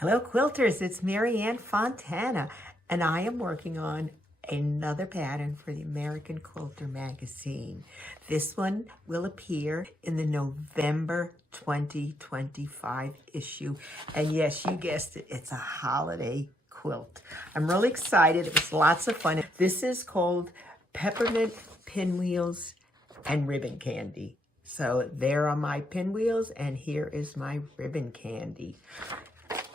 Hello quilters, it's Mary Ann Fontana and I am working on another pattern for the American Quilter Magazine. This one will appear in the November 2025 issue. And yes, you guessed it, it's a holiday quilt. I'm really excited. It was lots of fun. This is called Peppermint Pinwheels and Ribbon Candy. So there are my pinwheels and here is my ribbon candy.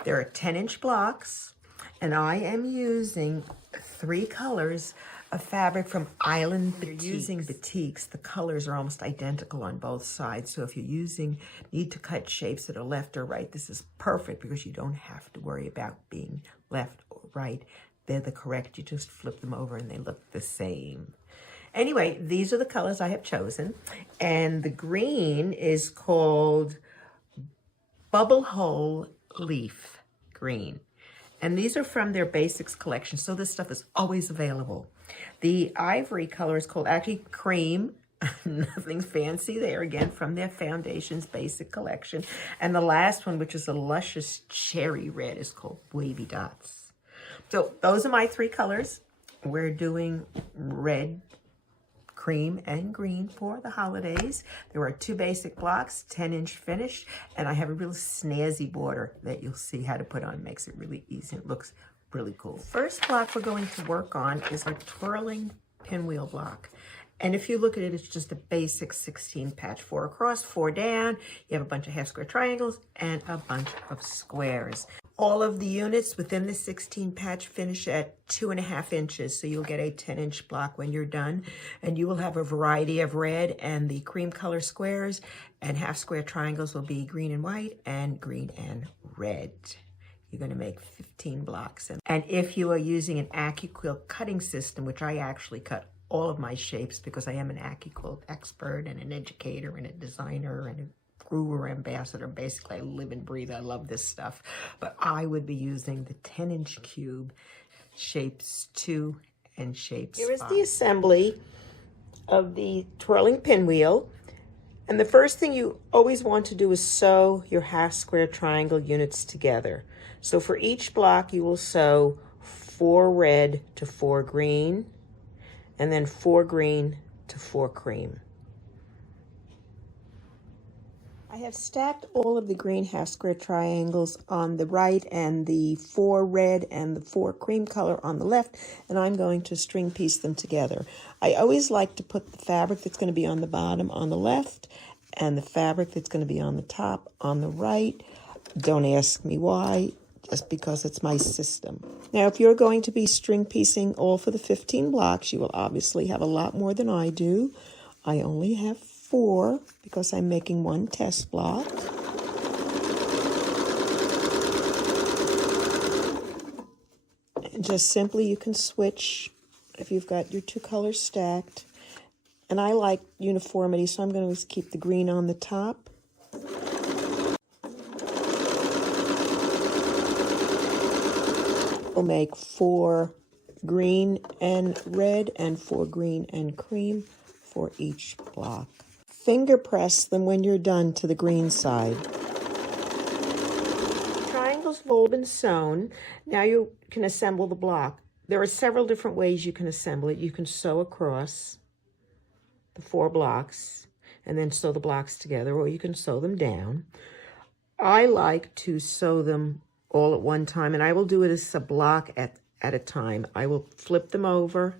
There are 10-inch blocks, and I am using 3 colors of fabric from Island Batiks. You're using batiks. The colors are almost identical on both sides, so if you're need to cut shapes that are left or right, this is perfect because you don't have to worry about being left or right. They're the correct. You just flip them over and they look the same. Anyway, these are the colors I have chosen, and the green is called Bubble Hole Leaf Green. And these are from their Basics collection, so this stuff is always available. The ivory color is called actually Cream. Nothing fancy there, again, from their Foundations Basic collection. And the last one, which is a luscious cherry red, is called Wavy Dots. So those are my 3 colors. We're doing red, cream, and green for the holidays. There are 2 basic blocks, 10-inch finish, and I have a real snazzy border that you'll see how to put on. It makes it really easy. It looks really cool. First block we're going to work on is a twirling pinwheel block. And if you look at it, it's just a basic 16 patch, 4 across, 4 down. You have a bunch of half square triangles and a bunch of squares. All of the units within the 16 patch finish at 2.5 inches, so you'll get a 10-inch block when you're done, and you will have a variety of red, and the cream color squares and half square triangles will be green and white and green and red. You're going to make 15 blocks. And if you are using an AccuQuilt cutting system, which I actually cut all of my shapes because I am an AccuQuilt expert and an educator and a designer and a Brewer ambassador. Basically, I live and breathe. I love this stuff. But I would be using the 10-inch cube, shapes 2 and shapes 5. Here is the assembly of the twirling pinwheel. And the first thing you always want to do is sew your half square triangle units together. So for each block, you will sew 4 red to 4 green, and then 4 green to 4 cream. I have stacked all of the green half square triangles on the right and the 4 red and the 4 cream color on the left, and I'm going to string piece them together. I always like to put the fabric that's going to be on the bottom on the left and the fabric that's going to be on the top on the right. Don't ask me why, just because it's my system. Now, if you're going to be string piecing all for the 15 blocks, you will obviously have a lot more than I do. I only have 4 because I'm making 1 test block. And just simply you can switch if you've got your 2 colors stacked. And I like uniformity, so I'm going to keep the green on the top. We'll make 4 green and red and 4 green and cream for each block. Finger press them when you're done to the green side. Triangles have all been sewn. Now you can assemble the block. There are several different ways you can assemble it. You can sew across the 4 blocks and then sew the blocks together, or you can sew them down. I like to sew them all at one time, and I will do it as a block at a time. I will flip them over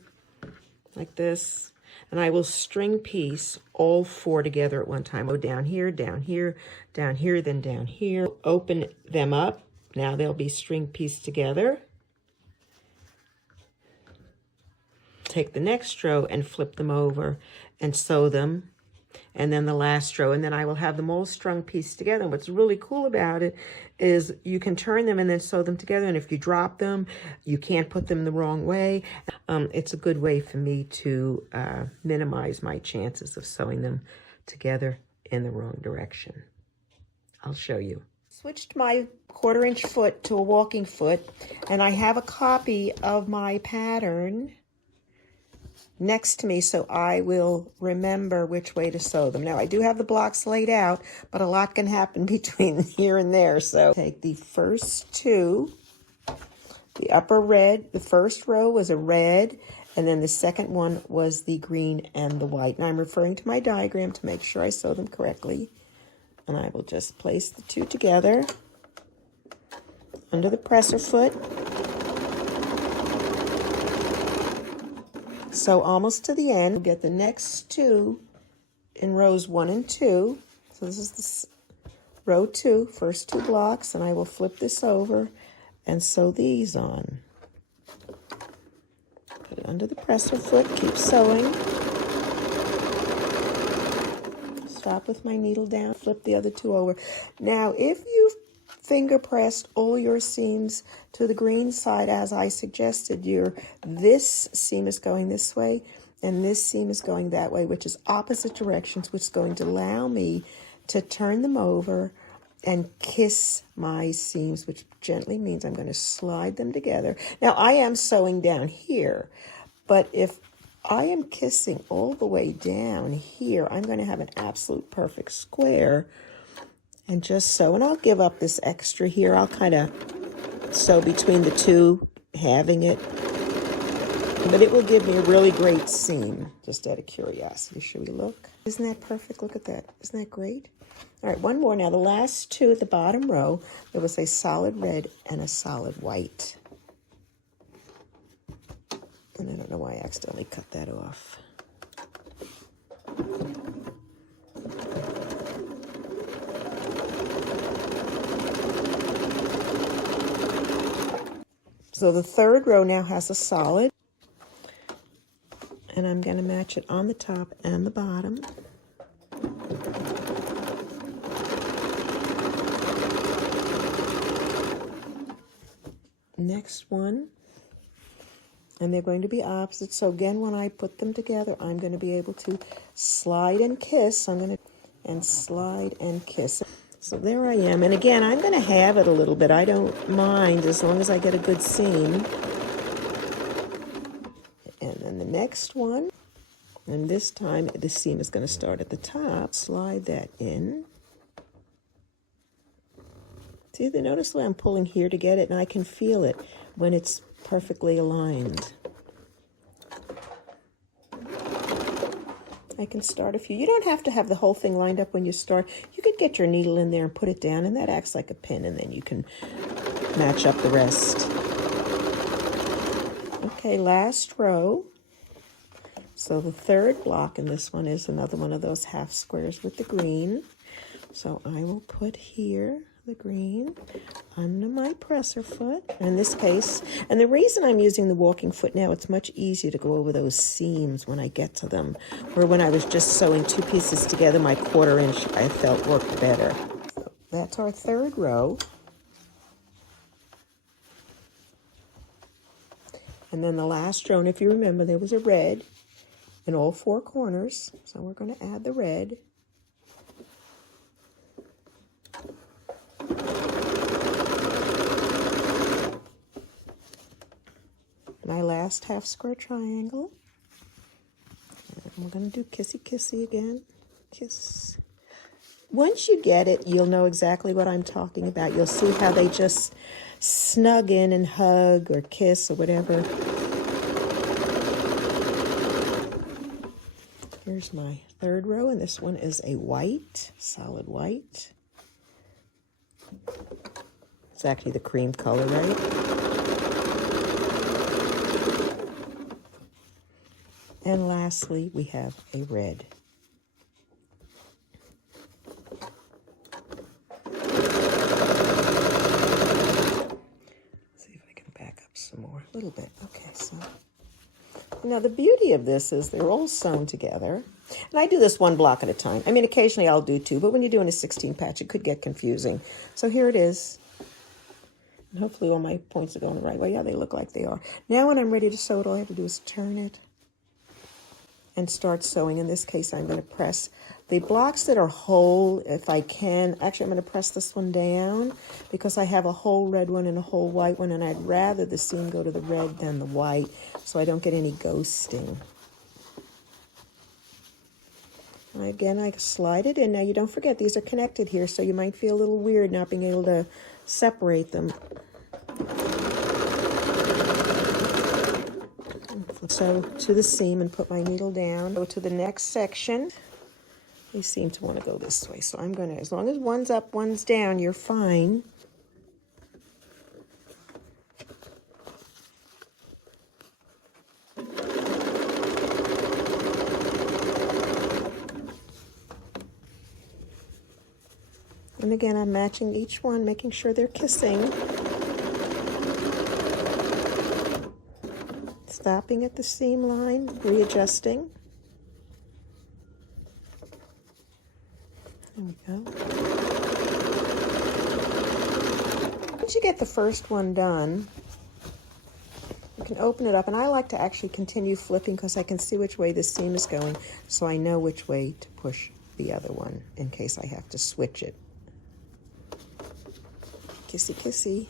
like this, and I will string piece all 4 together at one time. Go down here, down here, down here, then down here. Open them up. Now they'll be string pieced together. Take the next row and flip them over and sew them. And then the last row, and then I will have them all strung pieced together. And what's really cool about it is you can turn them and then sew them together. And if you drop them, you can't put them the wrong way. It's a good way for me to minimize my chances of sewing them together in the wrong direction. I'll show you. Switched my 1/4-inch foot to a walking foot, and I have a copy of my pattern next to me so I will remember which way to sew them. Now I do have the blocks laid out, but a lot can happen between here and there. So take the first two, the upper red, the first row was a red, and then the second one was the green and the white. And I'm referring to my diagram to make sure I sew them correctly. And I will just place the two together under the presser foot. Sew almost to the end. We'll get the next two in rows 1 and 2. So this is row 2, first 2 blocks, and I will flip this over and sew these on. Put it under the presser foot, keep sewing. Stop with my needle down, flip the other 2 over. Now, if you've finger pressed all your seams to the green side as I suggested, this seam is going this way and this seam is going that way, which is opposite directions, which is going to allow me to turn them over and kiss my seams, which gently means I'm going to slide them together. Now I am sewing down here, but if I am kissing all the way down here, I'm going to have an absolute perfect square. And just sew, and I'll give up this extra here. I'll kind of sew between the two, having it. But it will give me a really great seam, just out of curiosity. Should we look? Isn't that perfect? Look at that. Isn't that great? All right, one more. Now, the last 2 at the bottom row, there was a solid red and a solid white. And I don't know why I accidentally cut that off. So the third row now has a solid, and I'm going to match it on the top and the bottom. Next one, and they're going to be opposite. So again, when I put them together, I'm going to be able to slide and kiss. I'm going to slide and kiss. So there I am. And again, I'm going to have it a little bit. I don't mind as long as I get a good seam. And then the next one, and this time the seam is going to start at the top. Slide that in. See, notice the way I'm pulling here to get it, and I can feel it when it's perfectly aligned. I can start a few. You don't have to have the whole thing lined up when you start. You could get your needle in there and put it down, and that acts like a pin, and then you can match up the rest. Okay, last row. So the third block in this one is another one of those half squares with the green. So I will put here the green under my presser foot in this case. And the reason I'm using the walking foot now, it's much easier to go over those seams when I get to them. Where when I was just sewing 2 pieces together, my 1/4 inch I felt worked better. So that's our third row. And then the last row, and if you remember, there was a red in all 4 corners. So we're going to add the red. My last half square triangle. And we're going to do kissy kissy again. Kiss. Once you get it, you'll know exactly what I'm talking about. You'll see how they just snug in and hug or kiss or whatever. Here's my third row, and this one is a white, solid white. It's actually the cream color, right? And lastly, we have a red. See if I can back up some more, a little bit. Okay, so now the beauty of this is they're all sewn together. And I do this 1 block at a time. I mean, occasionally I'll do 2, but when you're doing a 16 patch, it could get confusing. So here it is. And hopefully all my points are going the right way. Yeah, they look like they are. Now when I'm ready to sew it, all I have to do is turn it and start sewing. In this case, I'm going to press the blocks that are whole, if I can. Actually, I'm going to press this one down because I have a whole red one and a whole white one, and I'd rather the seam go to the red than the white so I don't get any ghosting. Again, I slide it in. Now you don't forget these are connected here, so you might feel a little weird not being able to separate them. So to the seam and put my needle down. Go to the next section. They seem to want to go this way, so I'm going to, as long as one's up, one's down, you're fine. And again, I'm matching each one, making sure they're kissing. Stopping at the seam line, readjusting. There we go. Once you get the first one done, you can open it up, and I like to actually continue flipping because I can see which way the seam is going, so I know which way to push the other one in case I have to switch it. Kissy, kissy.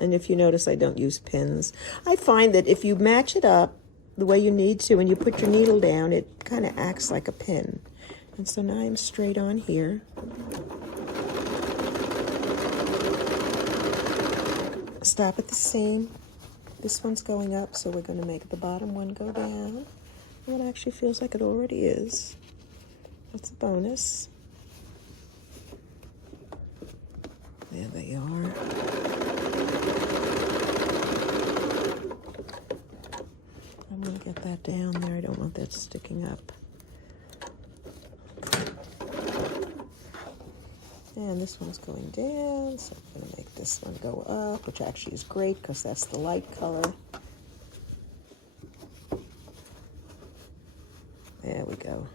And if you notice, I don't use pins. I find that if you match it up the way you need to and you put your needle down, it kind of acts like a pin. And so now I'm straight on here. Stop at the seam. This one's going up, so we're going to make the bottom one go down. Oh, it actually feels like it already is. That's a bonus. There they are. I'm going to get that down there. I don't want that sticking up. And this one's going down, so I'm going to make this one go up, which actually is great because that's the light color. There we go.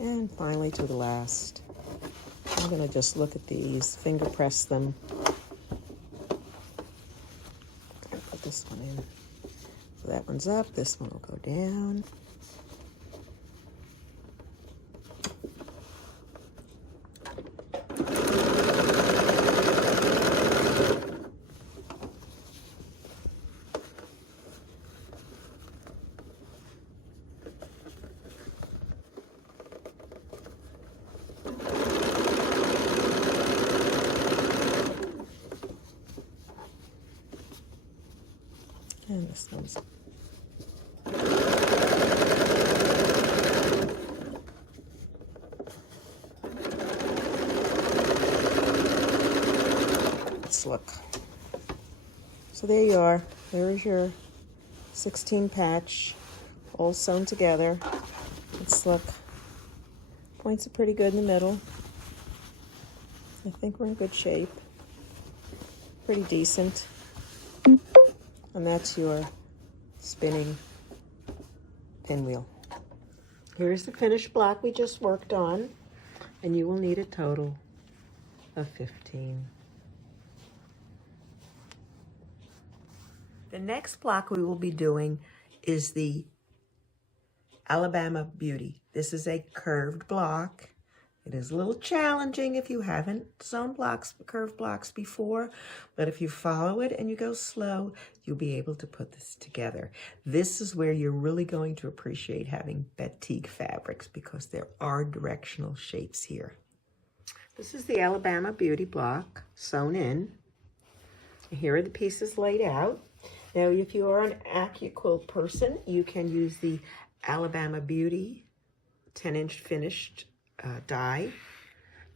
And finally to the last. I'm going to just look at these, finger press them. Put this one in. So that one's up, this one will go down. And this one's let's look. So there you are. There is your 16 patch, all sewn together. Let's look. Points are pretty good in the middle. I think we're in good shape. Pretty decent. And that's your spinning pinwheel. Here's the finished block we just worked on, and you will need a total of 15. The next block we will be doing is the Alabama Beauty. This is a curved block. It is a little challenging if you haven't sewn curved blocks before, but if you follow it and you go slow, you'll be able to put this together. This is where you're really going to appreciate having batik fabrics because there are directional shapes here. This is the Alabama Beauty block sewn in. Here are the pieces laid out. Now, if you are an AccuQuilt person, you can use the Alabama Beauty 10-inch finished die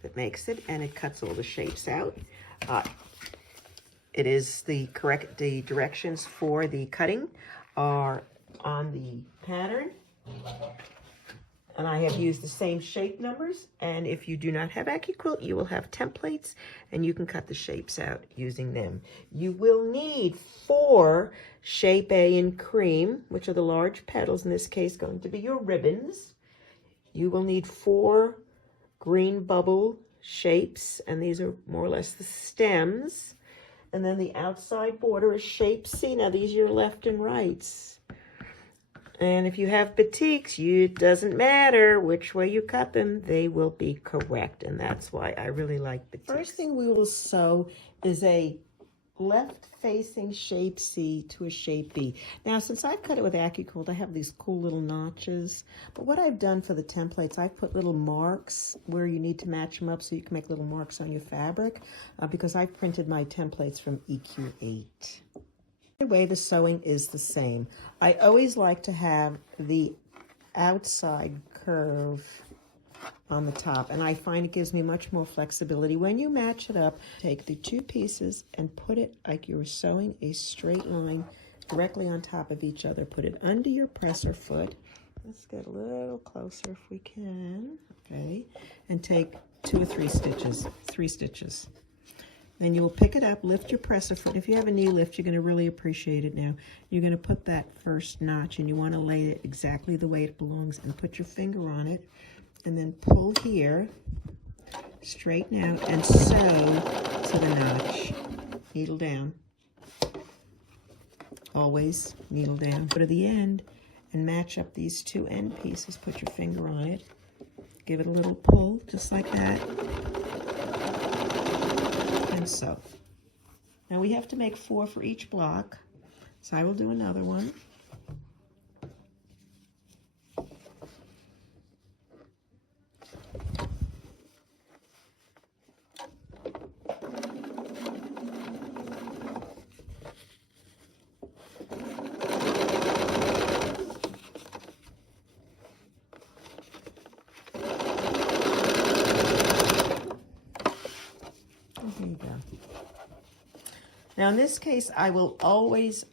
that makes it, and it cuts all the shapes out. It is the directions for the cutting are on the pattern, and I have used the same shape numbers. And if you do not have AccuQuilt, you will have templates, and you can cut the shapes out using them. You will need 4 shape A in cream, which are the large petals, in this case going to be your ribbons. You will need 4 green bubble shapes, and these are more or less the stems. And then the outside border is shape C. Now these are your left and rights. And if you have batiks, it doesn't matter which way you cut them, they will be correct. And that's why I really like batiks. First thing we will sew is a left-facing shape C to a shape B. Now, since I've cut it with AccuQuilt, I have these cool little notches. But what I've done for the templates, I've put little marks where you need to match them up so you can make little marks on your fabric because I've printed my templates from EQ8. The way the sewing is the same. I always like to have the outside curve on the top, and I find it gives me much more flexibility. When you match it up, take the two pieces and put it like you were sewing a straight line directly on top of each other. Put it under your presser foot. Let's get a little closer if we can. Okay, and take 2 or 3 stitches, 3 stitches. Then you will pick it up, lift your presser foot. If you have a knee lift, you're going to really appreciate it now. You're going to put that first notch, and you want to lay it exactly the way it belongs, and put your finger on it, and then pull here, straighten out, and sew to the notch. Needle down. Always needle down. Go to the end and match up these 2 end pieces. Put your finger on it. Give it a little pull, just like that. And sew. Now we have to make 4 for each block, so I will do another one. There you go. Now in this case, I will always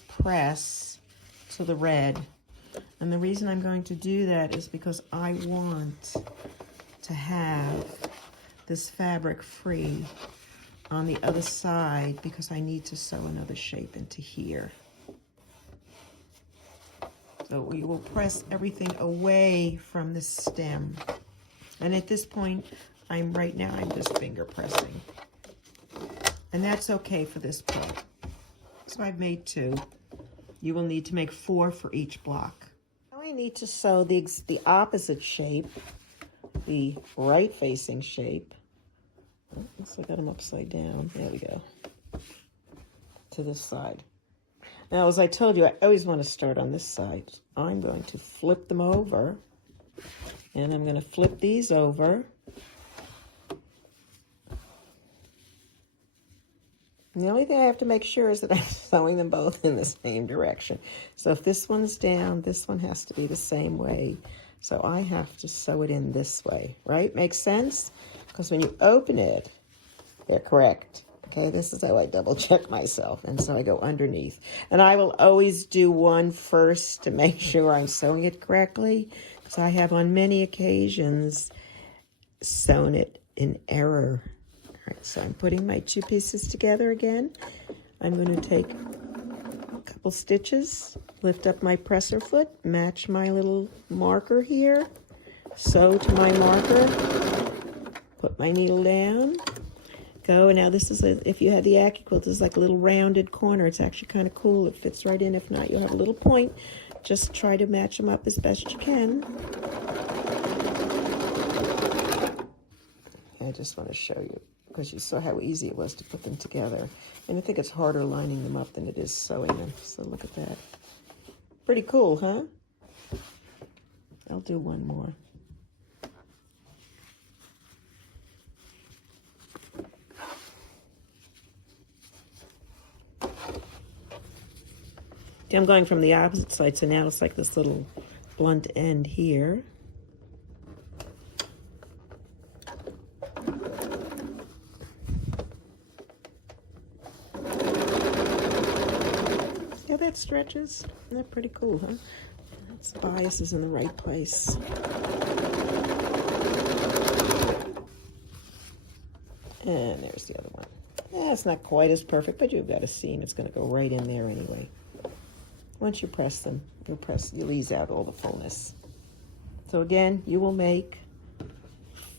press to the red. And the reason I'm going to do that is because I want to have this fabric free on the other side because I need to sew another shape into here. So we will press everything away from the stem. And at this point, right now I'm just finger pressing. And that's okay for this part. So I've made 2. You will need to make 4 for each block. Now I need to sew the opposite shape, the right-facing shape. Oh, looks like I got them upside down. There we go. To this side. Now, as I told you, I always want to start on this side. I'm going to flip them over, and I'm going to flip these over. And the only thing I have to make sure is that I'm sewing them both in the same direction. So if this one's down, this one has to be the same way. So I have to sew it in this way, right? Makes sense? Because when you open it, they're correct. Okay, this is how I double check myself. And so I go underneath. And I will always do one first to make sure I'm sewing it correctly. Because I have on many occasions sewn it in error. All right, so I'm putting my 2 pieces together again. I'm going to take a couple stitches, lift up my presser foot, match my little marker here, sew to my marker, put my needle down, go. And now this is, if you had the AccuQuilt, this is like a little rounded corner. It's actually kind of cool. It fits right in. If not, you'll have a little point. Just try to match them up as best you can. I just want to show you, because you saw how easy it was to put them together. And I think it's harder lining them up than it is sewing them. So look at that. Pretty cool, huh? I'll do one more. See, I'm going from the opposite side, so now it's like this little blunt end here. That stretches. Isn't that pretty cool, huh? Its bias is in the right place. And there's the other one. Yeah, it's not quite as perfect, but you've got a seam. It's going to go right in there anyway. Once you press them, you'll ease out all the fullness. So again, you will make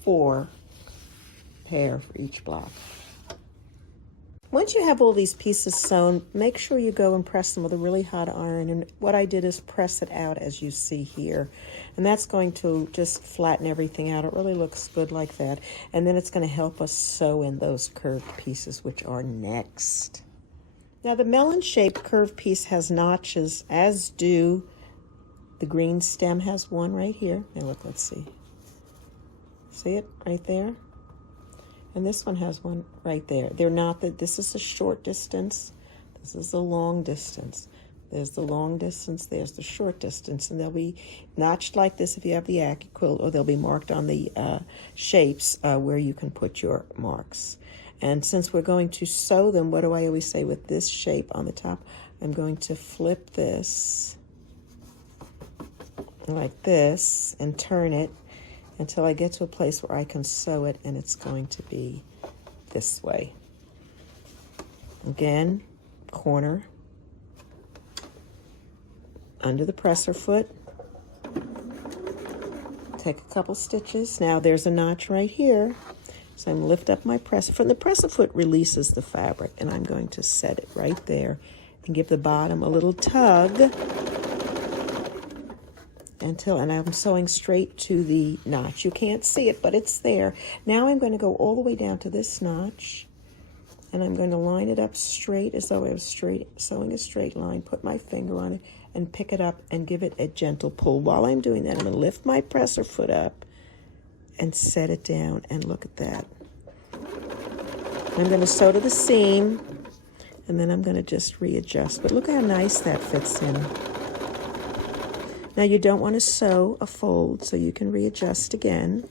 4 pair for each block. Once you have all these pieces sewn, make sure you go and press them with a really hot iron. And what I did is press it out as you see here. And that's going to just flatten everything out. It really looks good like that. And then it's going to help us sew in those curved pieces, which are next. Now the melon-shaped curved piece has notches, as do the green stem has one right here. Now look, let's see. See it right there? And this one has one right there. They're not that this is a short distance. This is a long distance. There's the long distance, there's the short distance, and they'll be notched like this if you have the AccuQuilt, or they'll be marked on the shapes where you can put your marks. And since we're going to sew them, what do I always say with this shape on the top? I'm going to flip this like this and turn it until I get to a place where I can sew it, and it's going to be this way. Again, corner, under the presser foot, take a couple stitches. Now there's a notch right here, so I'm going to lift up my presser foot. The presser foot releases the fabric, and I'm going to set it right there and give the bottom a little tug and I'm sewing straight to the notch. You can't see it, but it's there. Now I'm going to go all the way down to this notch, and I'm going to line it up straight as though I was sewing a straight line, put my finger on it, and pick it up and give it a gentle pull. While I'm doing that, I'm going to lift my presser foot up and set it down, and look at that. I'm going to sew to the seam, and then I'm going to just readjust. But look how nice that fits in. Now you don't want to sew a fold, so you can readjust again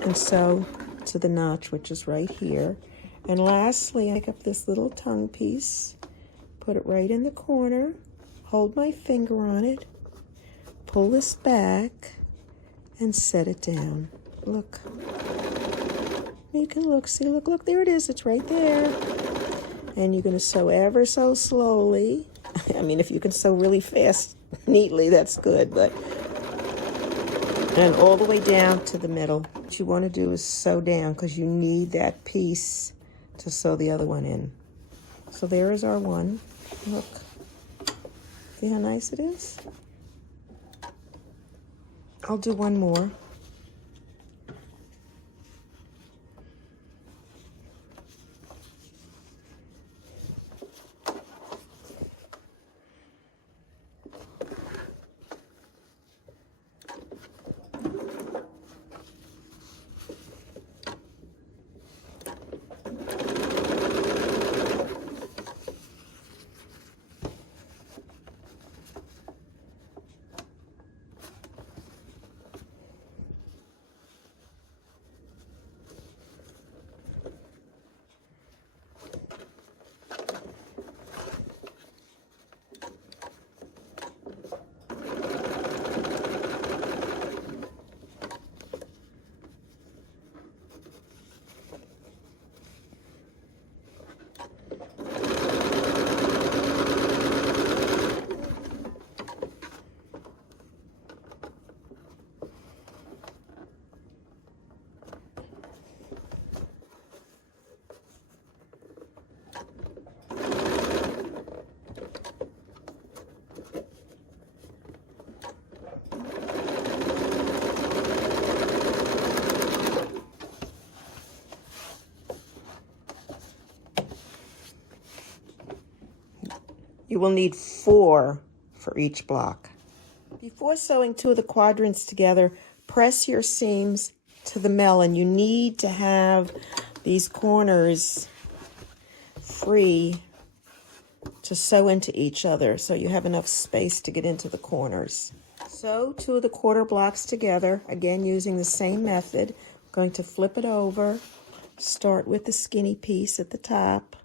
and sew to the notch, which is right here. And lastly, I pick up this little tongue piece, put it right in the corner, hold my finger on it, pull this back, and set it down. Look. You can look, see, look, there it is, it's right there. And you're going to sew ever so slowly. I mean, if you can sew really fast, neatly, that's good, but, and all the way down to the middle. What you want to do is sew down, because you need that piece to sew the other one in. So there is our one. Look. See how nice it is? I'll do one more. You will need 4 for each block. Before sewing 2 of the quadrants together, press your seams to the melon. You need to have these corners free to sew into each other, so you have enough space to get into the corners. Sew 2 of the quarter blocks together, again using the same method. I'm going to flip it over, start with the skinny piece at the top.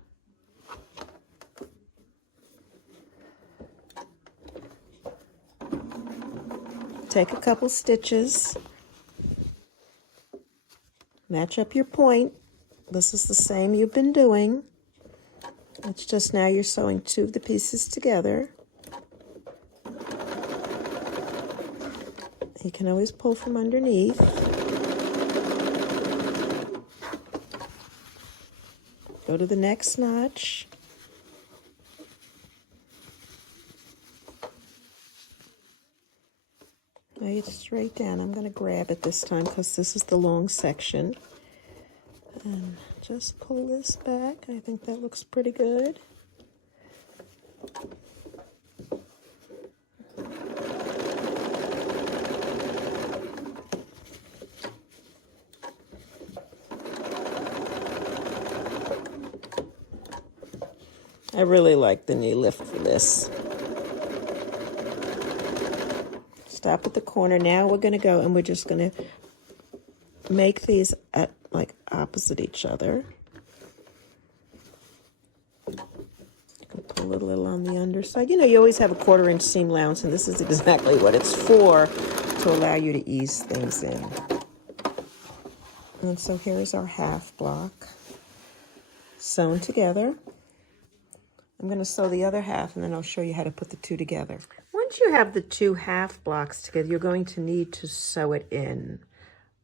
Take a couple stitches, match up your point. This is the same you've been doing. It's just now you're sewing 2 of the pieces together. You can always pull from underneath. Go to the next notch. Lay it straight down. I'm going to grab it this time because this is the long section. And just pull this back. I think that looks pretty good. I really like the knee lift for this. Stop at the corner. Now we're going to go and we're just going to make these at like opposite each other. You can pull it a little on the underside. You know, you always have a 1/4 inch seam allowance, and this is exactly what it's for, to allow you to ease things in. And so here's our half block sewn together. I'm going to sew the other half, and then I'll show you how to put the two together. Once you have the two half blocks together, you're going to need to sew it in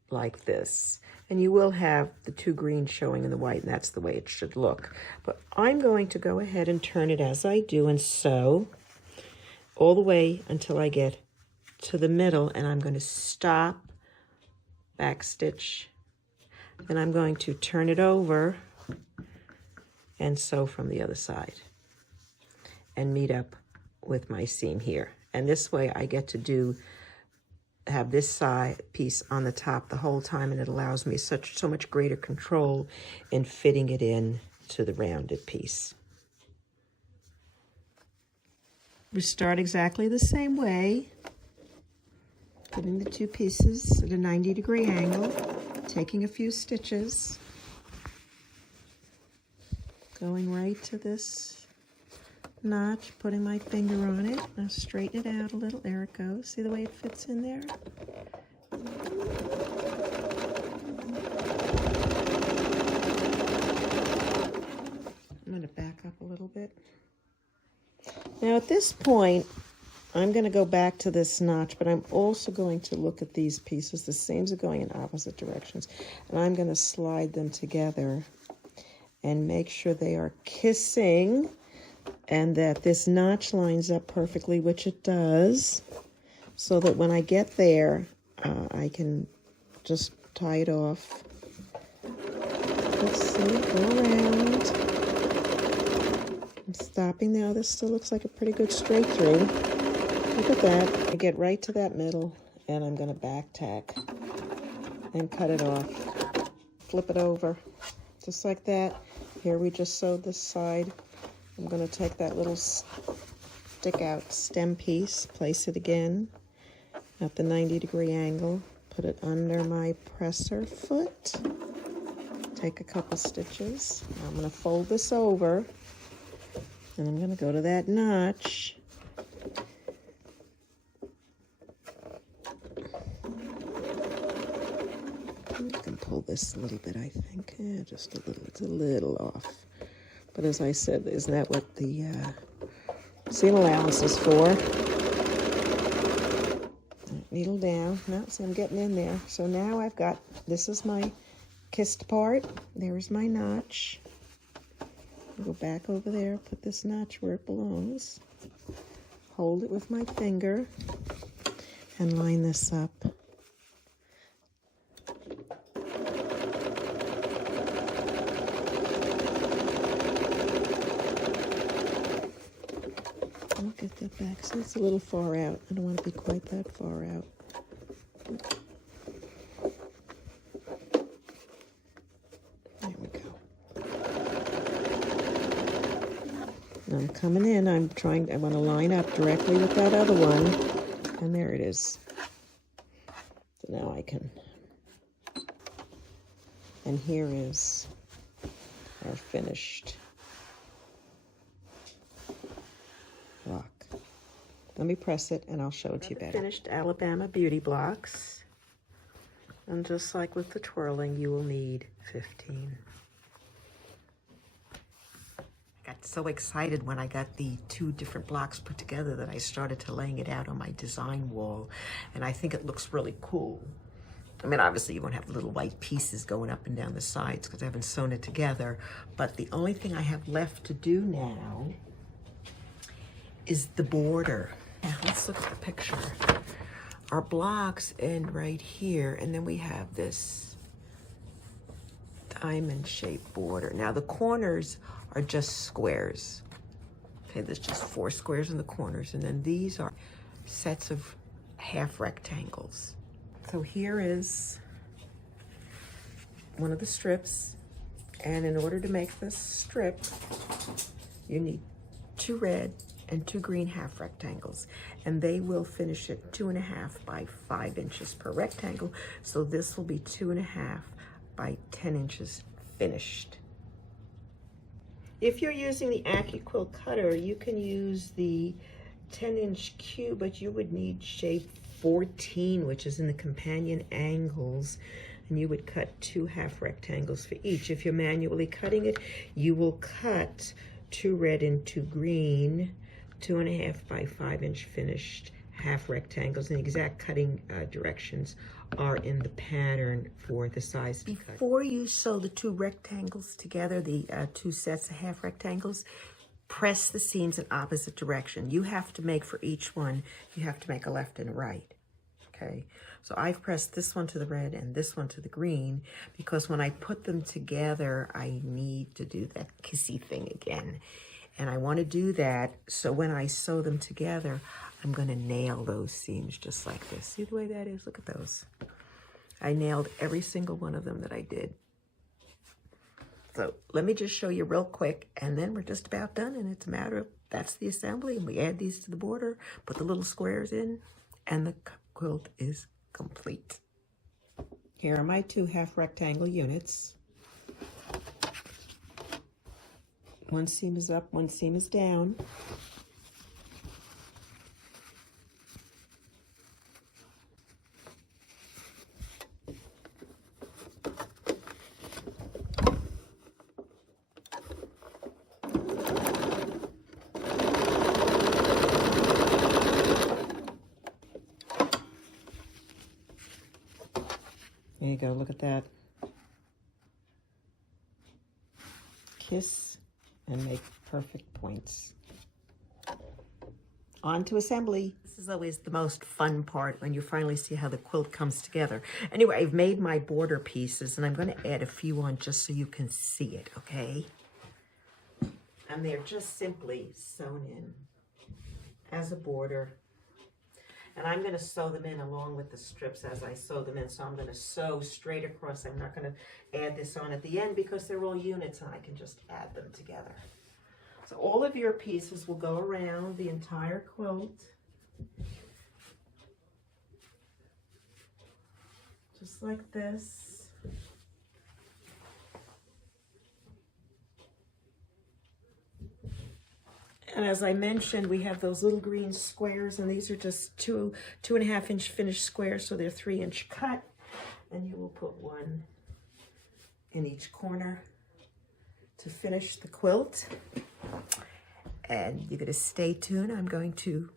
like this. And you will have the two greens showing in the white, and that's the way it should look. But I'm going to go ahead and turn it as I do and sew all the way until I get to the middle, and I'm going to stop, back stitch, then I'm going to turn it over and sew from the other side and meet up with my seam here. And this way I get to have this side piece on the top the whole time, and it allows me so much greater control in fitting it in to the rounded piece. We start exactly the same way, putting the two pieces at a 90-degree angle, taking a few stitches, going right to this notch, putting my finger on it. Now straighten it out a little. There it goes. See the way it fits in there? I'm going to back up a little bit. Now at this point, I'm going to go back to this notch, but I'm also going to look at these pieces. The seams are going in opposite directions, and I'm going to slide them together and make sure they are kissing and that this notch lines up perfectly, which it does, so that when I get there, I can just tie it off. Let's see, go around. I'm stopping now. This still looks like a pretty good straight through. Look at that. I get right to that middle, and I'm going to back tack and cut it off. Flip it over, just like that. Here we just sewed this side. I'm going to take that little stick out stem piece, place it again at the 90-degree angle, put it under my presser foot, take a couple stitches. Now I'm going to fold this over, and I'm going to go to that notch. I can pull this a little bit, I think. Yeah, just a little. It's a little off. But as I said, isn't that what the seam allowance is for? Needle down. Now, see, I'm getting in there. So now I've got, this is my kissed part. There's my notch. I'll go back over there, put this notch where it belongs. Hold it with my finger and line this up. Get that back. So it's a little far out. I don't want to be quite that far out. There we go. And I'm coming in. I want to line up directly with that other one. And there it is. So now I can. And here is our finished block. Let me press it and I'll show it to you better. Finished Alabama beauty blocks. And just like with the twirling, you will need 15. I got so excited when I got the two different blocks put together that I started to laying it out on my design wall. And I think it looks really cool. I mean, obviously you won't have little white pieces going up and down the sides because I haven't sewn it together. But the only thing I have left to do now is the border. Now, let's look at the picture. Our blocks end right here, and then we have this diamond-shaped border. Now, the corners are just squares. Okay, there's just 4 squares in the corners, and then these are sets of half rectangles. So here is one of the strips, and in order to make this strip, you need 2 red and 2 green half rectangles, and they will finish at 2.5 by 5 inches per rectangle. So this will be 2.5 by 10 inches finished. If you're using the AccuQuilt cutter, you can use the 10-inch cube, but you would need shape 14, which is in the companion angles, and you would cut 2 half rectangles for each. If you're manually cutting it, you will cut 2 red and 2 green, 2.5 by 5 inch finished half rectangles, and the exact cutting directions are in the pattern for the size to cut. Before you sew the 2 rectangles together, the 2 sets of half rectangles, press the seams in opposite direction. You have to make for each one, you have to make a left and a right. Okay, so I've pressed this one to the red and this one to the green because when I put them together, I need to do that kissy thing again. And I want to do that so when I sew them together, I'm going to nail those seams just like this. See the way that is? Look at those. I nailed every single one of them that I did. So let me just show you real quick, and then we're just about done, and it's a matter of, that's the assembly, and we add these to the border, put the little squares in, and the quilt is complete. Here are my 2 half rectangle units. One seam is up, one seam is down. There you go, look at that. Kiss and make perfect points. On to assembly. This is always the most fun part when you finally see how the quilt comes together. Anyway, I've made my border pieces and I'm going to add a few on just so you can see it, okay? And they're just simply sewn in as a border. And I'm going to sew them in along with the strips as I sew them in. So I'm going to sew straight across. I'm not going to add this on at the end because they're all units and I can just add them together. So all of your pieces will go around the entire quilt. Just like this. And as I mentioned, we have those little green squares, and these are just 2.5 inch finished squares, so they're 3-inch cut. And you will put one in each corner to finish the quilt. And you're going to stay tuned. I'm going to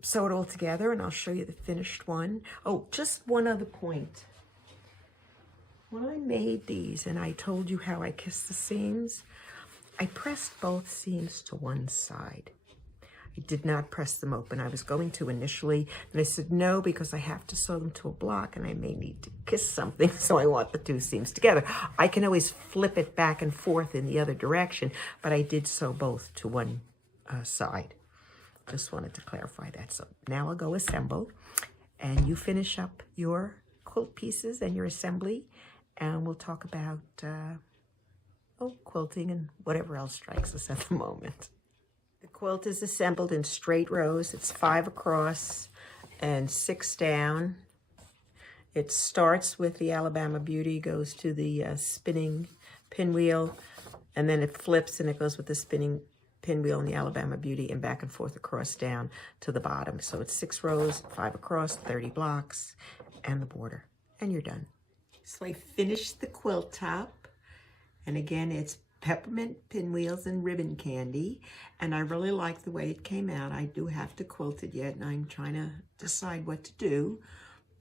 sew it all together, and I'll show you the finished one. Oh, just one other point. When I made these, and I told you how I kissed the seams, I pressed both seams to one side. I did not press them open. I was going to initially, and I said no because I have to sew them to a block and I may need to kiss something, so I want the 2 seams together. I can always flip it back and forth in the other direction, but I did sew both to one side. Just wanted to clarify that. So now I'll go assemble, and you finish up your quilt pieces and your assembly, and we'll talk about quilting and whatever else strikes us at the moment. The quilt is assembled in straight rows. It's 5 across and 6 down. It starts with the Alabama Beauty, goes to the spinning pinwheel, and then it flips and it goes with the spinning pinwheel and the Alabama Beauty and back and forth across down to the bottom. So it's 6 rows, 5 across, 30 blocks, and the border, and you're done. So I finished the quilt top. And again, it's Peppermint Pinwheels and Ribbon Candy. And I really like the way it came out. I do have to quilt it yet, and I'm trying to decide what to do.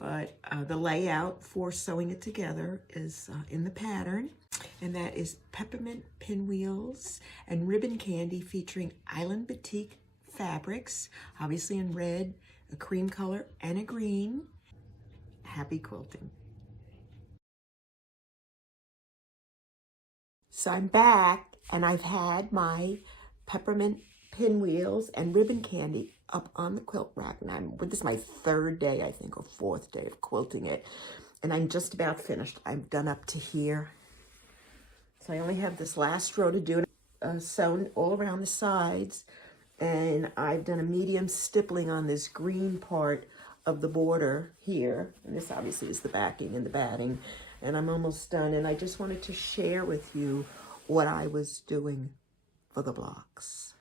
but the layout for sewing it together is in the pattern, and that is Peppermint Pinwheels and Ribbon Candy featuring Island Batik fabrics, obviously in red, a cream color, and a green. Happy quilting. So I'm back, and I've had my Peppermint Pinwheels and Ribbon Candy up on the quilt rack, and this is my third day, I think, or fourth day of quilting it, and I'm just about finished. I'm done up to here, so I only have this last row to do, sewn all around the sides, and I've done a medium stippling on this green part of the border here, and this obviously is the backing and the batting, and I'm almost done, and I just wanted to share with you what I was doing for the blocks.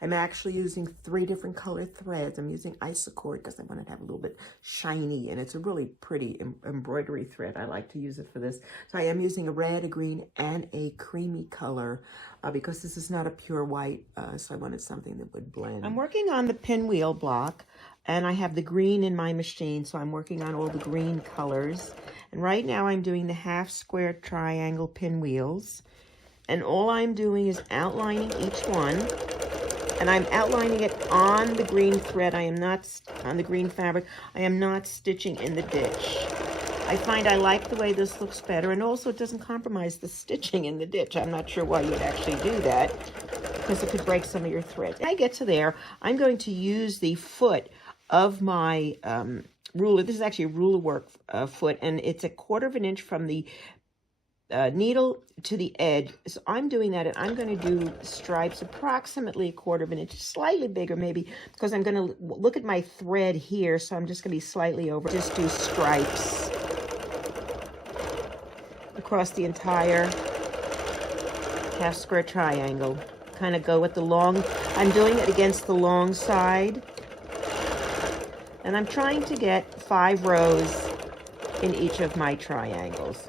I'm actually using 3 different colored threads. I'm using AccuQuilt because I want it to have a little bit shiny, and it's a really pretty embroidery thread. I like to use it for this. So I am using a red, a green, and a creamy color because this is not a pure white, so I wanted something that would blend. I'm working on the pinwheel block, and I have the green in my machine, so I'm working on all the green colors. And right now I'm doing the half square triangle pinwheels, and all I'm doing is outlining each one. And I'm outlining it on the green thread. I am not, on the green fabric, I am not stitching in the ditch. I find I like the way this looks better, and also it doesn't compromise the stitching in the ditch. I'm not sure why you would actually do that, because it could break some of your thread. When I get to there, I'm going to use the foot of my ruler. This is actually a ruler work foot, and it's 1/4 inch from the needle to the edge. So I'm doing that, and I'm going to do stripes approximately 1/4 inch, slightly bigger maybe, because I'm going to look at my thread here, so I'm just going to be slightly over. Just do stripes across the entire half square triangle. Kind of go with the long, I'm doing it against the long side, and I'm trying to get 5 rows in each of my triangles.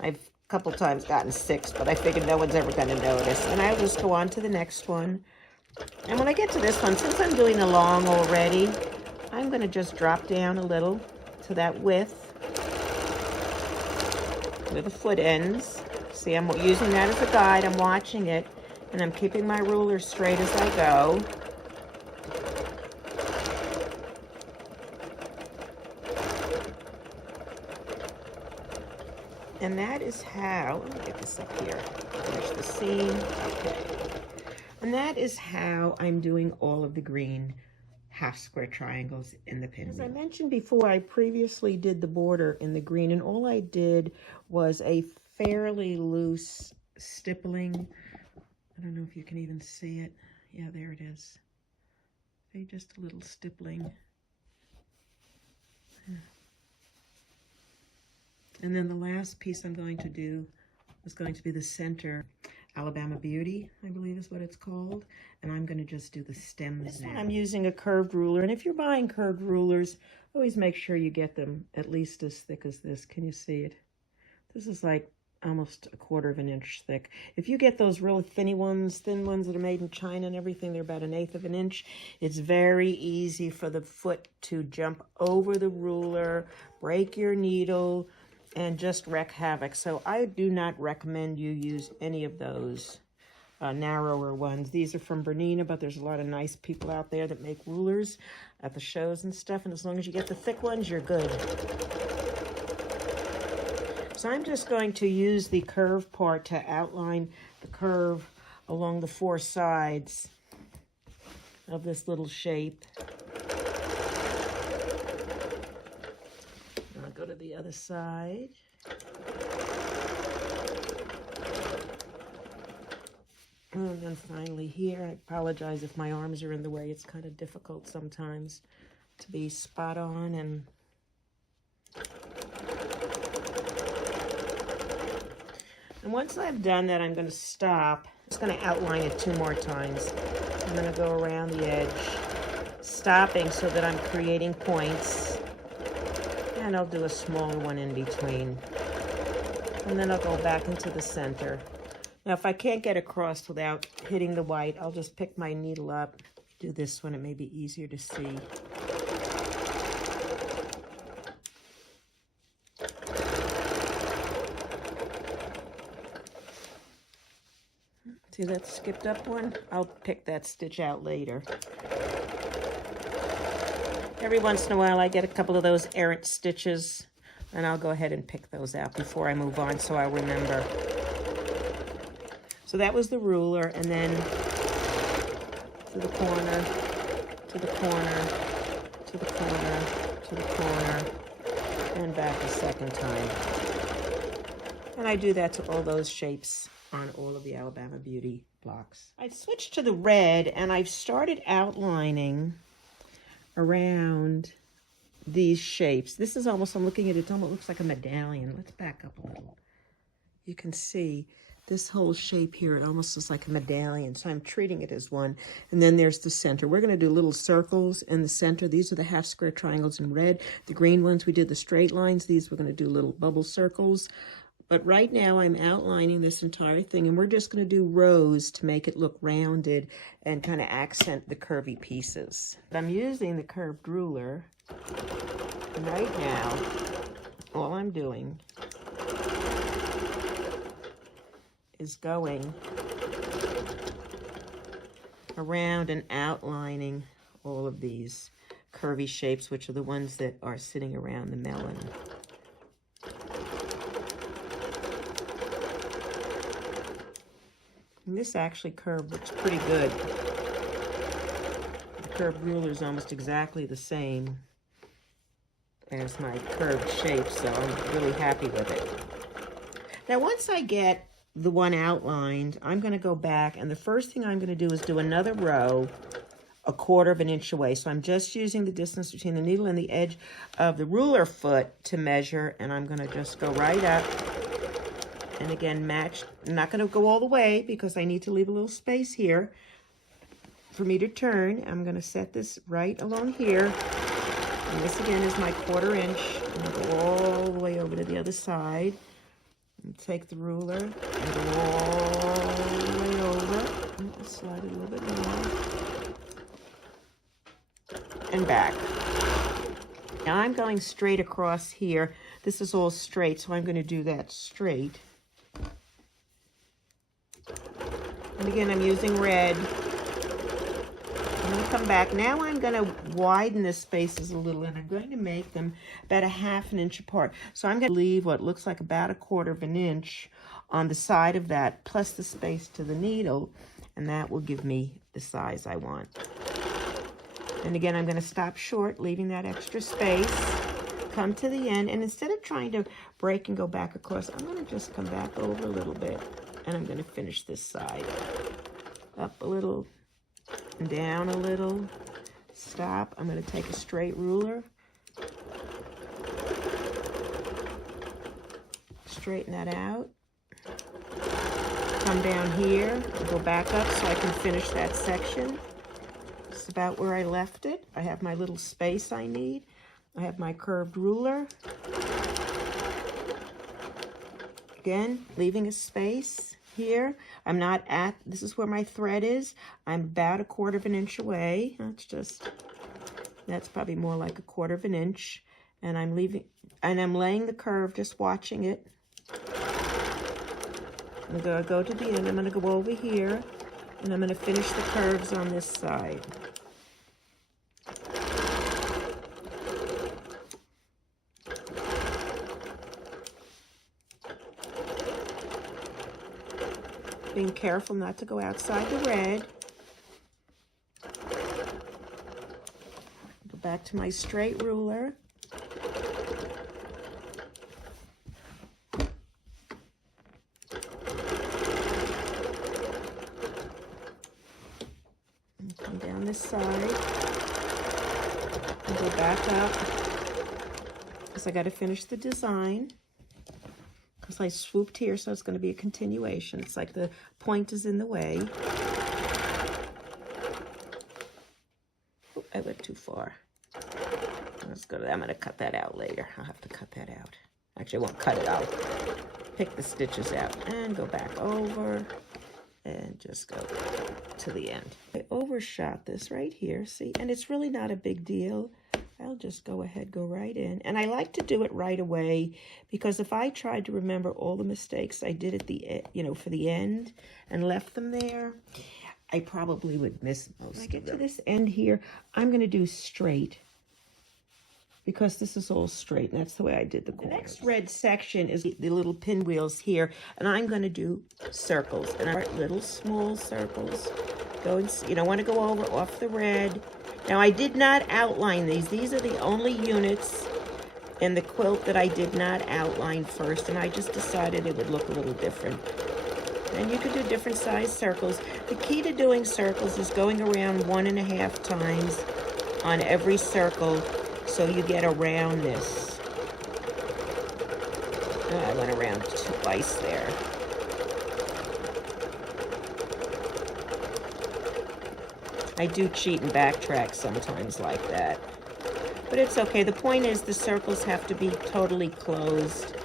I've a couple times gotten 6, but I figured no one's ever going to notice. And I'll just go on to the next one. And when I get to this one, since I'm doing a long already, I'm going to just drop down a little to that width where the foot ends. See, I'm using that as a guide. I'm watching it, and I'm keeping my ruler straight as I go. And that is how, let me get this up here, finish the seam, okay. And that is how I'm doing all of the green half square triangles in the pinwheel. As I mentioned before, I previously did the border in the green, and all I did was a fairly loose stippling. I don't know if you can even see it. Yeah, there it is. See, just a little stippling. And then the last piece I'm going to do is going to be the center, Alabama Beauty, I believe is what it's called. And I'm going to just do the stems now. I'm using a curved ruler. And if you're buying curved rulers, always make sure you get them at least as thick as this. Can you see it? This is like almost 1/4 inch thick. If you get those really thin ones that are made in China and everything, they're about 1/8 inch. It's very easy for the foot to jump over the ruler, break your needle, and just wreak havoc. So I do not recommend you use any of those narrower ones. These are from Bernina, but there's a lot of nice people out there that make rulers at the shows and stuff, and as long as you get the thick ones, you're good. So I'm just going to use the curved part to outline the curve along the 4 sides of this little shape. I'll go to the other side. And then finally here, I apologize if my arms are in the way. It's kind of difficult sometimes to be spot on. And once I've done that, I'm going to stop. I'm just going to outline it 2 more times. I'm going to go around the edge, stopping so that I'm creating points. And I'll do a smaller one in between. And then I'll go back into the center. Now, if I can't get across without hitting the white, I'll just pick my needle up. Do this one, it may be easier to see. See that skipped up one? I'll pick that stitch out later. Every once in a while I get a couple of those errant stitches, and I'll go ahead and pick those out before I move on so I'll remember. So that was the ruler, and then to the corner, to the corner, to the corner, to the corner, and back a second time. And I do that to all those shapes on all of the Alabama Beauty blocks. I've switched to the red, and I've started outlining around these shapes. This is almost, I'm looking at it, it almost looks like a medallion. Let's back up a little. You can see this whole shape here, it almost looks like a medallion, so I'm treating it as one. And then there's the center. We're going to do little circles in the center. These are the half square triangles in red. The green ones, we did the straight lines. These we're going to do little bubble circles. But right now I'm outlining this entire thing, and we're just going to do rows to make it look rounded and kind of accent the curvy pieces. I'm using the curved ruler, and right now all I'm doing is going around and outlining all of these curvy shapes, which are the ones that are sitting around the melon. And this actually curve looks pretty good. The curved ruler is almost exactly the same as my curved shape, so I'm really happy with it. Now once I get the one outlined, I'm going to go back, and the first thing I'm going to do is do another row 1/4 inch away. So I'm just using the distance between the needle and the edge of the ruler foot to measure, and I'm going to just go right up and again match. I'm not going to go all the way because I need to leave a little space here for me to turn. I'm going to set this right along here, and this again is my 1/4 inch. I'm going to go all the way over to the other side. And take the ruler and go all the way over. And slide it a little bit more. And back. Now I'm going straight across here. This is all straight, so I'm going to do that straight. And again, I'm using red. I'm going to come back. Now I'm going to widen the spaces a little, and I'm going to make them about 1/2 inch apart. So I'm going to leave what looks like about 1/4 inch on the side of that, plus the space to the needle, and that will give me the size I want. And again, I'm going to stop short, leaving that extra space, come to the end, and instead of trying to break and go back across, I'm going to just come back over a little bit, and I'm going to finish this side. Up a little, down a little, stop. I'm going to take a straight ruler, straighten that out, come down here, and go back up so I can finish that section. It's about where I left it. I have my little space I need. I have my curved ruler. Again, leaving a space here. I'm not at, this is where my thread is. I'm about 1/4 inch away. That's probably more like 1/4 inch. And I'm leaving, and I'm laying the curve, just watching it. I'm going to go to the end. I'm going to go over here, and I'm going to finish the curves on this side. Being careful not to go outside the red. Go back to my straight ruler. And come down this side. And go back up. Because I got to finish the design. Because I swooped here, so it's going to be a continuation. It's like the point is in the way. Oh, I went too far. Let's go to that. I'm going to cut that out later. I'll have to cut that out. Actually, I won't cut it out. Pick the stitches out and go back over and just go to the end. I overshot this right here, see? And it's really not a big deal. I'll just go ahead, go right in. And I like to do it right away because if I tried to remember all the mistakes I did at the, for the end and left them there, I probably would miss most of them. When I get to this end here, I'm going to do straight because this is all straight, and that's the way I did the corners. The next red section is the little pinwheels here, and I'm going to do circles, and I little small circles. Go and, want to go over off the red. Now, I did not outline these. These are the only units in the quilt that I did not outline first, and I just decided it would look a little different. And you can do different size circles. The key to doing circles is going around 1.5 times on every circle so you get a roundness. Oh, I went around twice there. I do cheat and backtrack sometimes like that. But it's okay. The point is the circles have to be totally closed.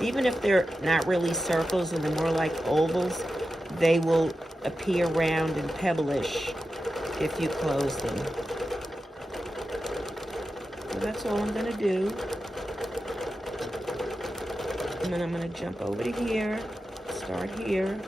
Even if they're not really circles and they're more like ovals, they will appear round and pebblish if you close them. So that's all I'm going to do. And then I'm going to jump over to here, start here.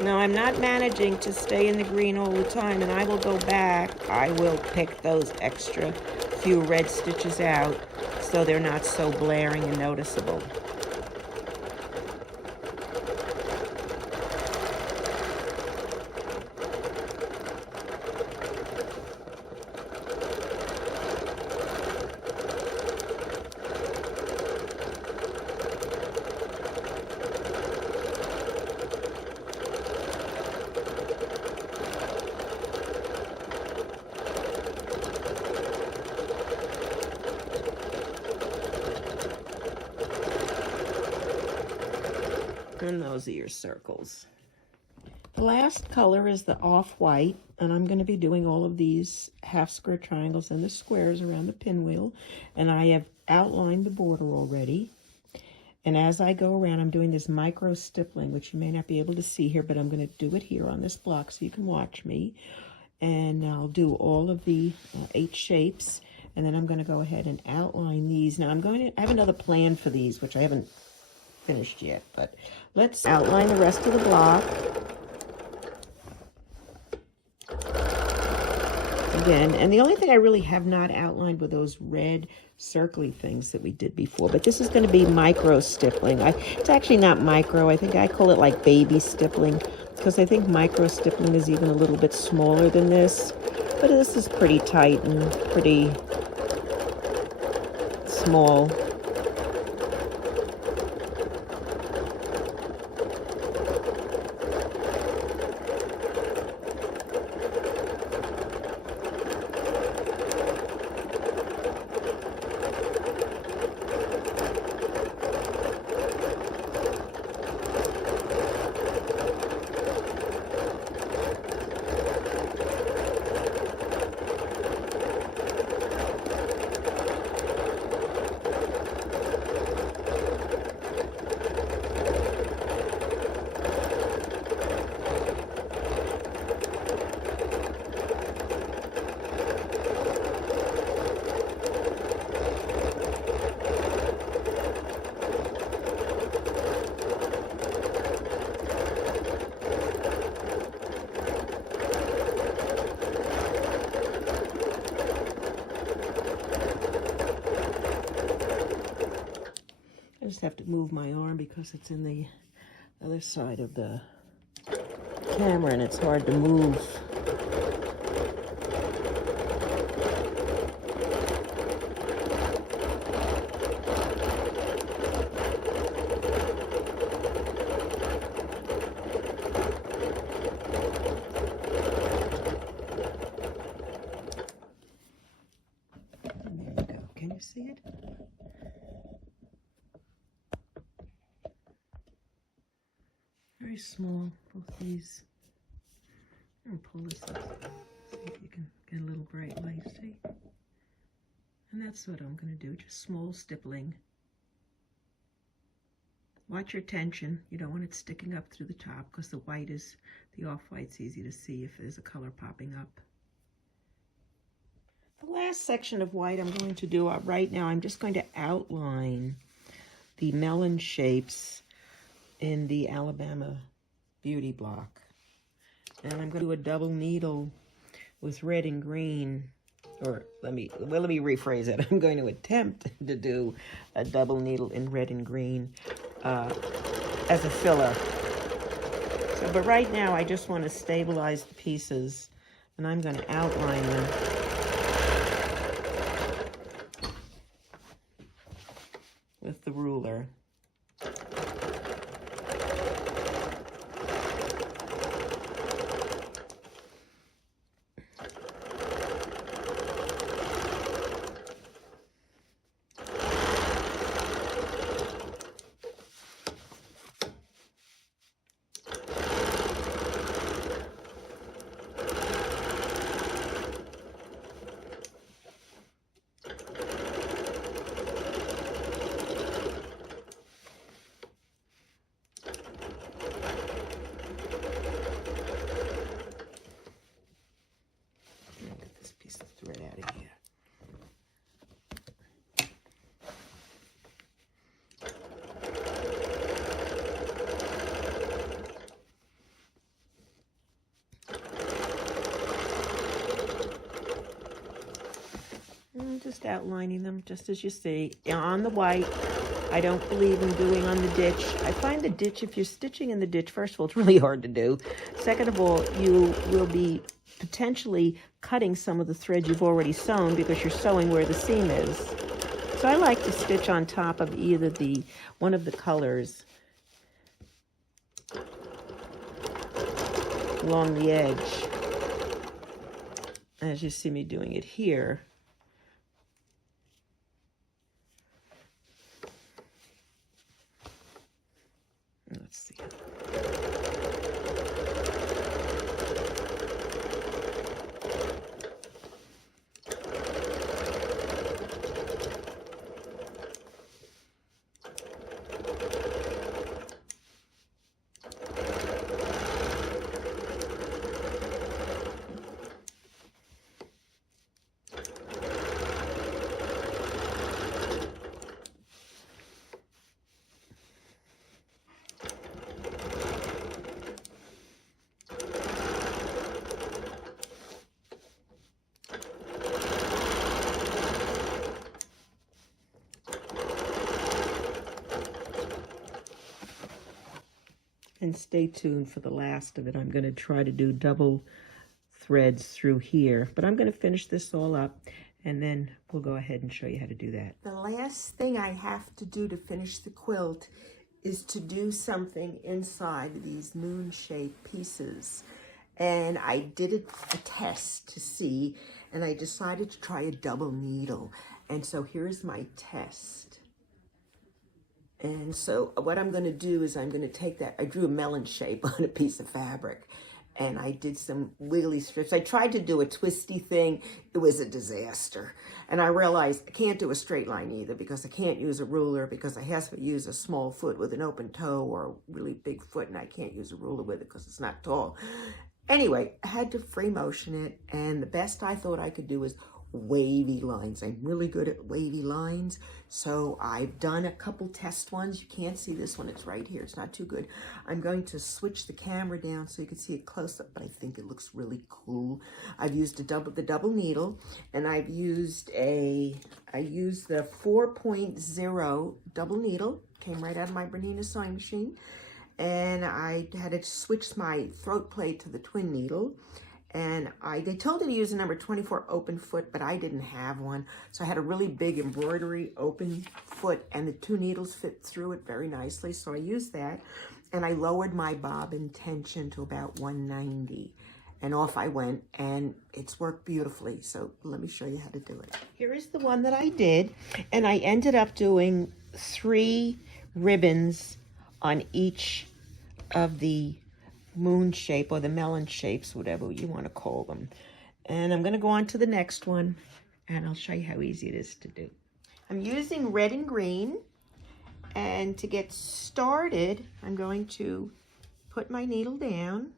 Now, I'm not managing to stay in the green all the time, and I will go back. I will pick those extra few red stitches out so they're not so blaring and noticeable. And those are your circles. The last color is the off-white, and I'm going to be doing all of these half square triangles and the squares around the pinwheel, and I have outlined the border already. And as I go around, I'm doing this micro stippling, which you may not be able to see here, but I'm going to do it here on this block so you can watch me. And I'll do all of the 8 shapes, and then I'm going to go ahead and outline these. Now I have another plan for these, which I haven't finished yet, but let's outline the rest of the block. Again, and the only thing I really have not outlined were those red circly things that we did before, but this is going to be micro stippling. It's actually not micro. I think I call it like baby stippling because I think micro stippling is even a little bit smaller than this, but this is pretty tight and pretty small. I just have to move my arm because it's in the other side of the camera and it's hard to move. And there you go. Can you see it? Very small, both these. I'm going to pull this up, see if you can get a little bright light, see? And that's what I'm going to do, just small stippling. Watch your tension. You don't want it sticking up through the top because the off-white's easy to see if there's a color popping up. The last section of white I'm going to do right now, I'm just going to outline the melon shapes in the Alabama Beauty block. And I'm going to do a double needle with red and green, or let me rephrase it. I'm going to attempt to do a double needle in red and green as a filler. So, but right now I just want to stabilize the pieces, and I'm going to outline them. With the ruler. Just outlining them, just as you see. On the white, I don't believe in doing on the ditch. I find the ditch, if you're stitching in the ditch, first of all, it's really hard to do. Second of all, you will be potentially cutting some of the thread you've already sewn because you're sewing where the seam is. So I like to stitch on top of either one of the colors along the edge, as you see me doing it here. Let's see. And stay tuned for the last of it. I'm going to try to do double threads through here, but I'm going to finish this all up and then we'll go ahead and show you how to do that. The last thing I have to do to finish the quilt is to do something inside these moon-shaped pieces. And I did a test to see, and I decided to try a double needle. And so here's my test. And so what I'm going to do is I'm going to take that, I drew a melon shape on a piece of fabric, and I did some wiggly strips. I tried to do a twisty thing. It was a disaster. And I realized I can't do a straight line either because I can't use a ruler because I have to use a small foot with an open toe or a really big foot, and I can't use a ruler with it because it's not tall. Anyway, I had to free motion it, and the best I thought I could do is wavy lines. I'm really good at wavy lines, so I've done a couple test ones. You can't see this one, it's right here, it's not too good. I'm going to switch the camera down so you can see it close up, but I think it looks really cool. I've used the double needle, and I used the 4.0 double needle, came right out of my Bernina sewing machine, and I had to switch my throat plate to the twin needle. And they told me to use a number 24 open foot, but I didn't have one. So I had a really big embroidery open foot, and the two needles fit through it very nicely. So I used that, and I lowered my bobbin tension to about 190. And off I went, and it's worked beautifully. So let me show you how to do it. Here is the one that I did, and I ended up doing 3 ribbons on each of the moon shape or the melon shapes, whatever you want to call them. And I'm going to go on to the next one, and I'll show you how easy it is to do. I'm using red and green, And to get started, I'm going to put my needle down,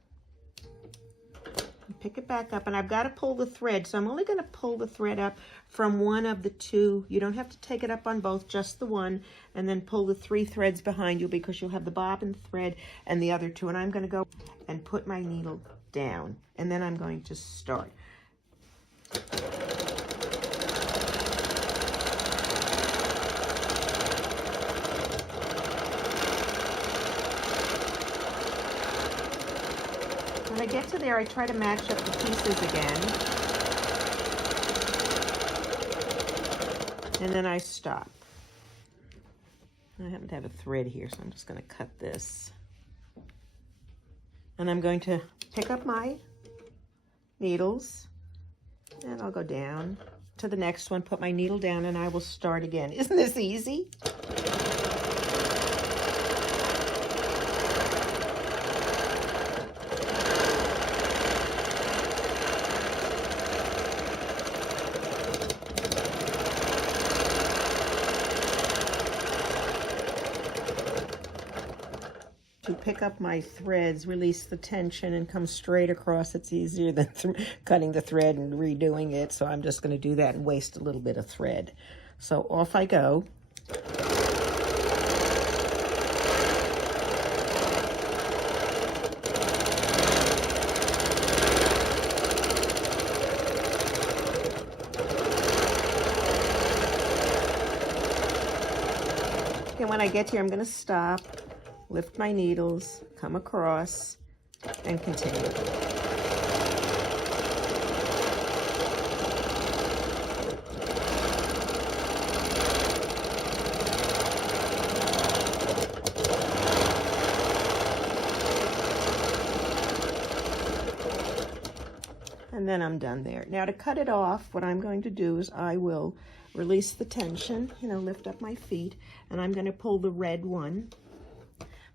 and pick it back up, and I've got to pull the thread, so I'm only going to pull the thread up from one of the two. You don't have to take it up on both, just the one, and then pull the 3 threads behind you because you'll have the bobbin thread and the other 2. And I'm going to go and put my needle down, and then I'm going to start. When I get to there, I try to match up the pieces again. And then I stop. I happen to have a thread here, so I'm just going to cut this. And I'm going to pick up my needles, and I'll go down to the next one, put my needle down, and I will start again. Isn't this easy? To pick up my threads, release the tension, and come straight across. It's easier than cutting the thread and redoing it, so I'm just going to do that and waste a little bit of thread. So off I go. And when I get here, I'm going to stop, lift my needles, come across, and continue. And then I'm done there. Now to cut it off, what I'm going to do is I will release the tension, lift up my feet, and I'm going to pull the red one,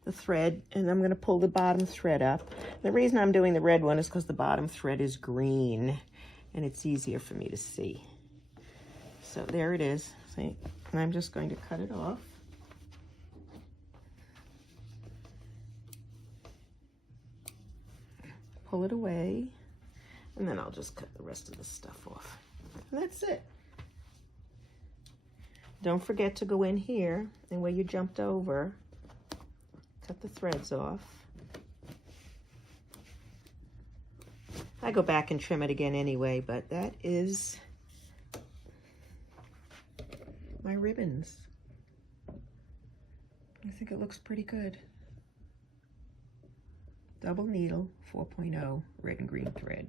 the thread, and I'm going to pull the bottom thread up. The reason I'm doing the red one is because the bottom thread is green and it's easier for me to see. So there it is, see? And I'm just going to cut it off. Pull it away, and then I'll just cut the rest of the stuff off. And that's it. Don't forget to go in here and where you jumped over, cut the threads off. I go back and trim it again anyway, but that is my ribbons. I think it looks pretty good. Double needle, 4.0, red and green thread.